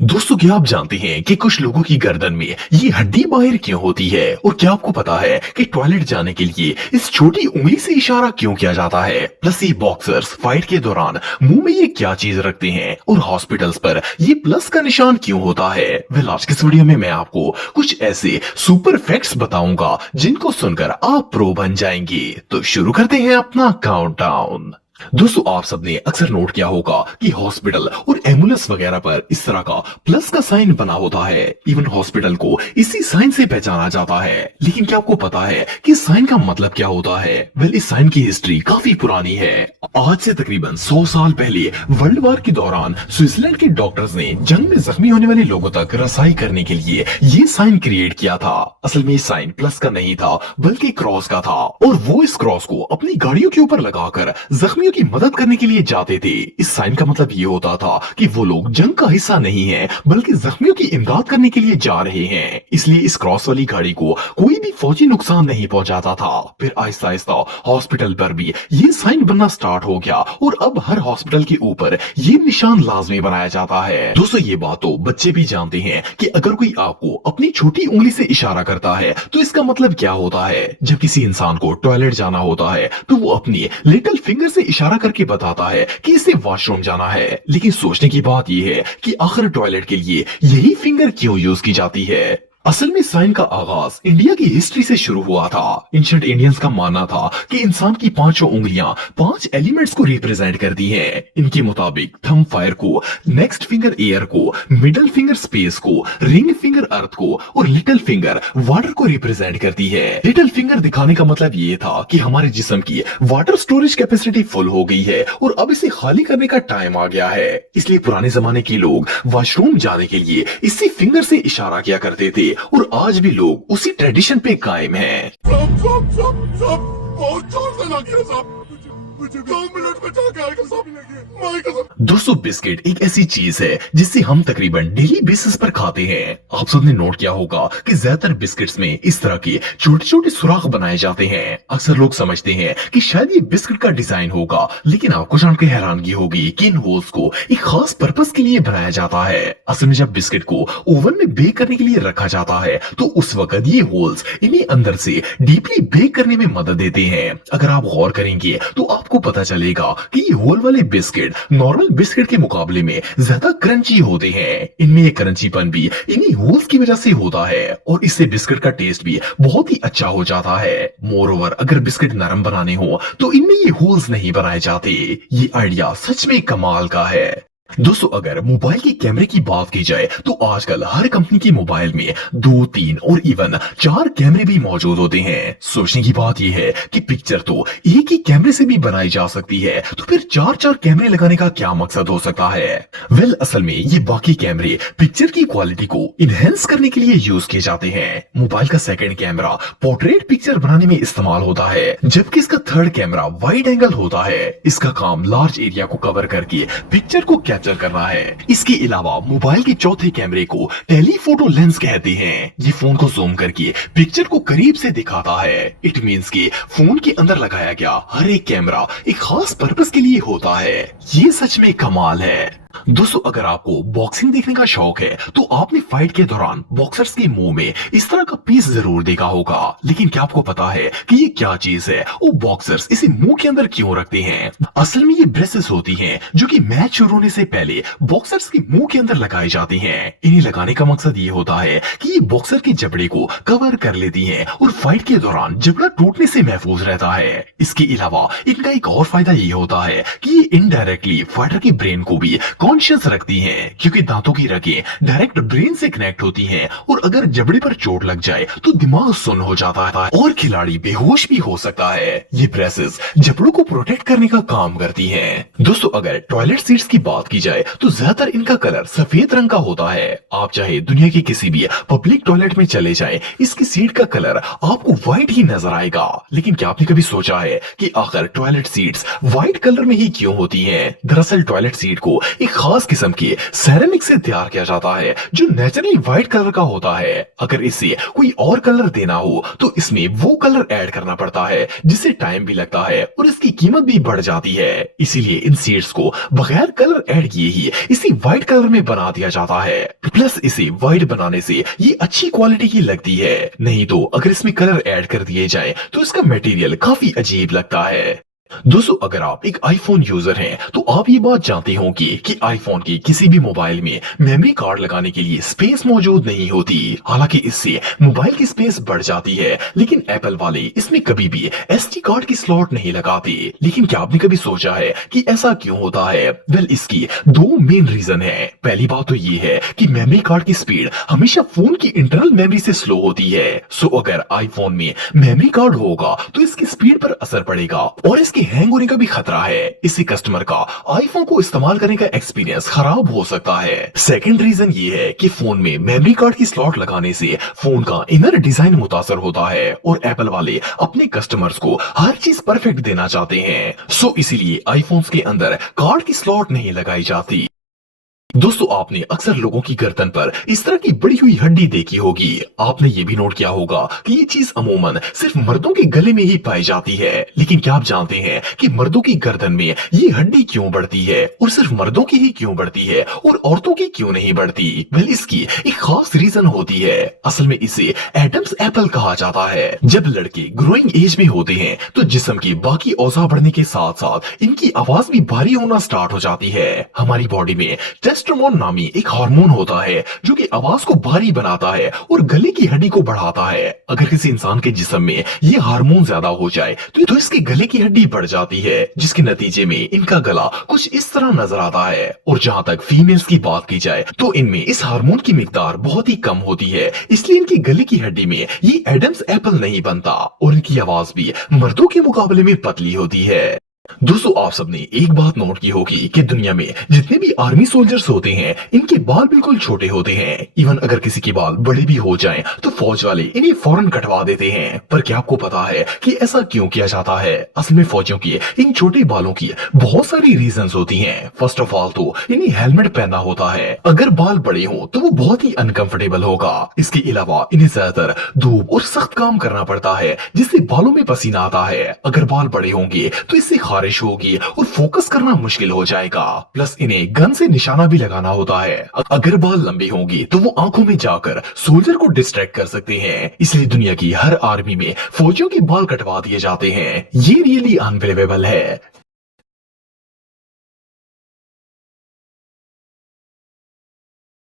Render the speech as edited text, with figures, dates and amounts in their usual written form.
दोस्तों, क्या आप जानते हैं कि कुछ लोगों की गर्दन में ये हड्डी बाहर क्यों होती है? और क्या आपको पता है कि टॉयलेट जाने के लिए इस छोटी उंगली से इशारा क्यों किया जाता है? प्लस ये बॉक्सर्स फाइट के दौरान मुंह में ये क्या चीज रखते हैं? और हॉस्पिटल्स पर ये प्लस का निशान क्यों होता है? वेल, आज के इस वीडियो में मैं आपको कुछ ऐसे सुपर फैक्ट्स बताऊंगा जिनको सुनकर आप प्रो बन जाएंगे। तो शुरू करते हैं अपना काउंटडाउन। दोस्तों, आप सबने अक्सर नोट किया होगा कि हॉस्पिटल और एम्बुलेंस वगैरह पर इस तरह का प्लस का साइन बना होता है। इवन हॉस्पिटल को इसी साइन से पहचाना जाता है। लेकिन क्या आपको पता है कि इस साइन का मतलब क्या होता है? वेल, इस साइन की हिस्ट्री काफी पुरानी है। आज से तकरीबन 100 साल पहले वर्ल्ड वॉर के दौरान स्विट्जरलैंड के डॉक्टर्स ने जंग में जख्मी होने वाले लोगों तक रसाई करने के लिए ये साइन क्रिएट किया था। असल में ये साइन प्लस का नहीं था बल्कि क्रॉस का था, और वो इस क्रॉस को अपनी गाड़ियों के ऊपर लगाकर जख्मियों की मदद करने के लिए जाते थे। इस साइन का मतलब ये होता था कि वो लोग जंग का हिस्सा नहीं है बल्कि जख्मियों की इमदाद करने के लिए जा रहे हैं। इसलिए इस क्रॉस वाली गाड़ी को कोई भी फौजी नुकसान नहीं पहुंचाता था। फिर आहिस्ता आहिस्ता हॉस्पिटल पर भी ये साइन बनना स्टार्ट हो गया और अब हर हॉस्पिटल के ऊपर ये निशान लाजमी बनाया जाता है। दोस्तों, ये बात तो बच्चे भी जानते हैं कि अगर कोई आपको अपनी छोटी उंगली से इशारा करता है तो इसका मतलब क्या होता है। जब किसी इंसान को टॉयलेट जाना होता है तो वो अपनी लिटिल फिंगर से इशारा करके बताता है कि इसे वॉशरूम जाना है। लेकिन सोचने की बात यह है कि आखिर टॉयलेट के लिए यही फिंगर क्यों यूज की जाती है? असल में साइन का आगाज इंडिया की हिस्ट्री से शुरू हुआ था। एंशिएंट इंडियंस का मानना था कि इंसान की पांचों उंगलियां 5 एलिमेंट्स को रिप्रेजेंट करती हैं। इनके मुताबिक थंब फायर को, नेक्स्ट फिंगर एयर को, मिडिल फिंगर स्पेस को, रिंग फिंगर अर्थ को और लिटिल फिंगर वाटर को रिप्रेजेंट करती है। लिटिल फिंगर दिखाने का मतलब ये था कि हमारे जिस्म की वाटर स्टोरेज कैपेसिटी फुल हो गई है और अब इसे खाली करने का टाइम आ गया है। इसलिए पुराने जमाने के लोग वॉशरूम जाने के लिए इसी फिंगर से इशारा किया करते थे और आज भी लोग उसी ट्रेडिशन पे कायम हैं। बहुत जोर से लगे साहब, मुझे 2 मिनट में जाके आएगा साहब। दोस्तों, बिस्किट एक ऐसी चीज है जिसे हम तकरीबन डेली बेसिस पर खाते हैं। आप सबने नोट किया होगा कि ज्यादातर बिस्किट्स में इस तरह के छोटे छोटे सुराख बनाए जाते हैं। अक्सर लोग समझते हैं कि शायद ये बिस्किट का डिजाइन होगा, लेकिन आपको जानकर हैरानगी होगी कि इन होल्स को एक खास पर्पस के लिए बनाया जाता है। असल में जब बिस्किट को ओवन में बेक करने के लिए रखा जाता है तो उस वक्त ये होल्स इन्हें अंदर से डीपली बेक करने में मदद देते हैं। अगर आप गौर करेंगे तो आपको पता चलेगा कि ये होल वाले बिस्किट नॉर्मल बिस्किट के मुकाबले में ज्यादा क्रंची होते हैं। इनमें ये क्रंचीपन भी इन्हीं होल्स की वजह से होता है और इससे बिस्किट का टेस्ट भी बहुत ही अच्छा हो जाता है। मोर ओवर, अगर बिस्किट नरम बनाने हो तो इनमें ये होल्स नहीं बनाए जाते। ये आइडिया सच में कमाल का है। दोस्तों, अगर मोबाइल के कैमरे की बात की जाए तो आजकल हर कंपनी के मोबाइल में 2, 3 और इवन 4 कैमरे भी मौजूद होते हैं। सोचने की बात यह है कि पिक्चर तो एक ही कैमरे से भी बनाई जा सकती है, तो फिर 4 कैमरे लगाने का क्या मकसद हो सकता है? वेल, असल में ये बाकी कैमरे पिक्चर की क्वालिटी को इनहेंस करने के लिए यूज किए जाते हैं। मोबाइल का सेकंड कैमरा पोर्ट्रेट पिक्चर बनाने में इस्तेमाल होता है, जबकि इसका थर्ड कैमरा वाइड एंगल होता है। इसका काम लार्ज एरिया को कवर करके पिक्चर को कैप्चर करना है। इसके अलावा मोबाइल के चौथे कैमरे को टेलीफोटो लेंस कहते हैं। ये फोन को जूम करके पिक्चर को करीब से दिखाता है। इट मींस कि फोन के अंदर लगाया गया हर एक कैमरा एक खास पर्पस के लिए होता है। ये सच में कमाल है। दोस्तों, अगर आपको बॉक्सिंग देखने का शौक है तो आपने फाइट के दौरान बॉक्सर्स के मुंह में इस तरह का पीस जरूर देखा होगा। लेकिन क्या आपको पता है कि ये क्या चीज है और बॉक्सर्स इसे मुंह के अंदर क्यों रखते हैं? असल में ये ब्रेसेस होती हैं जो कि मैच शुरू होने से पहले बॉक्सर्स के मुंह के अंदर लगाई जाती हैं। इन्हें लगाने का मकसद ये होता है कि ये बॉक्सर के जबड़े को कवर कर लेती हैं और फाइट के दौरान जबड़ा टूटने से महफूज रहता है। इसके अलावा इनका एक और फायदा ये होता है कि ये इनडायरेक्टली फाइटर की ब्रेन को भी कॉन्शियस रखती हैं, क्योंकि दांतों की रगें डायरेक्ट ब्रेन से कनेक्ट होती हैं और अगर जबड़े पर चोट लग जाए तो दिमाग सुन्न हो जाता है और खिलाड़ी बेहोश भी हो सकता है। ये ब्रेसेस जबड़ों को प्रोटेक्ट करने का काम करती हैं। दोस्तों, अगर टॉयलेट सीट्स की बात की जाए तो ज्यादातर इनका कलर सफेद रंग का होता है। आप चाहे दुनिया की किसी भी पब्लिक टॉयलेट में चले जाए, इसकी सीट का कलर आपको व्हाइट ही नजर आएगा। लेकिन क्या आपने कभी सोचा है कि आखिर टॉयलेट सीट्स व्हाइट कलर में ही क्यों होती हैं? दरअसल टॉयलेट सीट को एक एक खास किस्म की सेरेमिक से तैयार किया जाता है जो नेचुरली व्हाइट कलर का होता है। अगर इसे कोई और कलर देना हो तो इसमें वो कलर ऐड करना पड़ता है जिससे टाइम भी लगता है और इसकी कीमत भी बढ़ जाती है। इसीलिए इन सीड्स को बगैर कलर ऐड किए ही इसे व्हाइट कलर में बना दिया जाता है। प्लस इसे व्हाइट बनाने से ये अच्छी क्वालिटी की लगती है, नहीं तो अगर इसमें कलर ऐड कर दिए जाए तो इसका मटेरियल काफी अजीब लगता है। दोस्तों, अगर आप एक आईफोन यूजर हैं तो आप ये बात जानते होंगे कि आईफोन की किसी भी मोबाइल में मेमोरी कार्ड लगाने के लिए स्पेस मौजूद नहीं होती। हालांकि इससे मोबाइल की स्पेस बढ़ जाती है, लेकिन एप्पल वाले इसमें कभी भी एसडी कार्ड की स्लॉट नहीं लगाते। लेकिन क्या आपने कभी सोचा है कि ऐसा क्यों होता है? वेल, इसकी दो मेन रीजन है। पहली बात तो ये है कि मेमोरी कार्ड की स्पीड हमेशा फोन की इंटरनल मेमोरी से स्लो होती है। सो अगर आईफोन में मेमोरी कार्ड होगा तो इसकी स्पीड पर असर पड़ेगा और इसके हैंग होने का भी खतरा है। इससे कस्टमर का आईफोन को इस्तेमाल करने का एक्सपीरियंस खराब हो सकता है। सेकंड रीजन ये है कि फोन में मेमोरी कार्ड की स्लॉट लगाने से फोन का इनर डिजाइन मुतासर होता है और एप्पल वाले अपने कस्टमर्स को हर चीज परफेक्ट देना चाहते हैं। सो इसीलिए आईफोन्स के अंदर कार्ड की स्लॉट नहीं लगाई जाती। दोस्तों, आपने अक्सर लोगों की गर्दन पर इस तरह की बड़ी हुई हड्डी देखी होगी। आपने ये भी नोट किया होगा कि ये चीज अमूमन सिर्फ मर्दों के गले में ही पाई जाती है। लेकिन क्या आप जानते हैं कि मर्दों की गर्दन में ये हड्डी क्यों बढ़ती है और सिर्फ मर्दों की ही क्यों बढ़ती है और औरतों की क्यों नहीं बढ़ती? वेल, इसकी एक खास रीजन होती है। असल में इसे एडम्स एप्पल कहा जाता है। जब लड़के ग्रोइंग एज में होते हैं तो जिस्म की बाकी औज़ा बढ़ने के साथ साथ इनकी आवाज भी भारी होना स्टार्ट हो जाती है। हमारी बॉडी में टेस्टोस्टेरोन नामी एक हार्मोन होता है जो कि आवाज को भारी बनाता है और गले की हड्डी को बढ़ाता है। अगर किसी इंसान के जिस्म में ये हार्मोन ज्यादा हो जाए तो इसके गले की हड्डी बढ़ जाती है, जिसके नतीजे में इनका गला कुछ इस तरह नजर आता है। और जहां तक फीमेल्स की बात की जाए तो इनमें इस हार्मोन की मिकदार बहुत ही कम होती है, इसलिए इनकी गले की हड्डी में ये एडम्स एप्पल नहीं बनता और इनकी आवाज भी मर्दों के मुकाबले में पतली होती है। दोस्तों, आप सबने एक बात नोट की होगी कि दुनिया में जितने भी आर्मी सोल्जर्स होते हैं इनके बाल बिल्कुल छोटे होते हैं। इवन अगर किसी के बाल बड़े भी हो जाएं तो फौज वाले इन्हें फौरन कटवा देते हैं। पर क्या आपको पता है कि ऐसा क्यों किया जाता है? असल में फौजियों की इन छोटे बालों की बहुत सारी रीजंस होती हैं। फर्स्ट ऑफ ऑल तो इन्हें हेलमेट पहनना होता है। अगर बाल बड़े हों तो वो बहुत ही अनकंफर्टेबल होगा। इसके अलावा इन्हें ज्यादातर धूप और सख्त काम करना पड़ता है जिससे बालों में पसीना आता है। अगर बाल बड़े होंगे तो इससे खारिश होगी और फोकस करना मुश्किल हो जाएगा। प्लस इन्हें गन से निशाना भी लगाना होता है। अगर बाल लंबे होंगे तो वो आंखों में जाकर सोल्जर को डिस्ट्रैक्ट कर सकते हैं। इसलिए दुनिया की हर आर्मी में फौजियों के बाल कटवा दिए जाते हैं। ये रियली अनबिलीवेबल है।